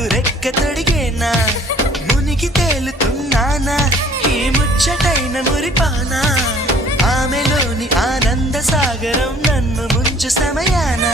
నాకు రెక్క తొడిగేనా మునిగి తేలుతున్నానా ఈ ముచ్చటైన మురిపానా ఆమెలోని ఆనంద సాగరం నన్ను ముంచు సమయానా